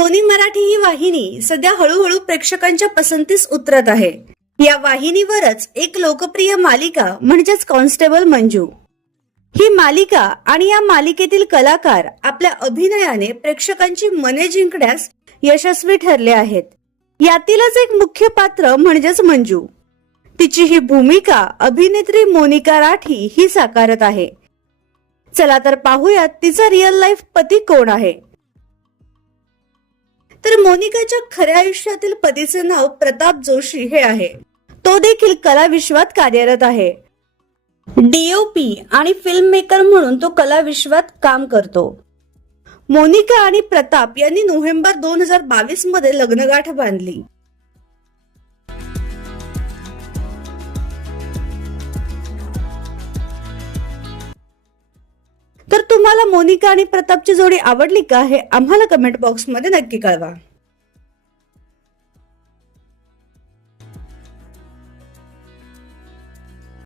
Sony Marathi ही वाहिनी सध्या हळूहळू प्रेक्षकांच्या पसंतीस उतरत आहे. या वाहिनीवरच एक लोकप्रिय मालिका म्हणजेच कॉन्स्टेबल मंजू. ही मालिका आणि या मालिकेतील कलाकार आपल्या अभिनयाने प्रेक्षकांची मने जिंकण्यास यशस्वी ठरले आहेत. यातीलच एक मुख्य पात्र म्हणजेच मंजू. तिची ही भूमिका अभिनेत्री मोनिका राठी ही साकारत आहे. चला तर पाहूयात तिचा रिअल लाईफ पती कोण आहे. मोनिकाच्या खऱ्या आयुष्यातील पतीचे नाव प्रताप जोशी हे आहे. तो देखील कला विश्वात कार्यरत आहे. डीओपी आणि फिल्म मेकर म्हणून तो कला विश्वात काम करतो. मोनिका आणि प्रताप यांनी नोव्हेंबर दोन हजार बावीसमध्ये लग्नगाठ बांधली. तर तुम्हाला मोनिका आणि प्रतापची जोडी आवडली का हे आम्हाला कमेंट बॉक्समध्ये नक्की कळवा.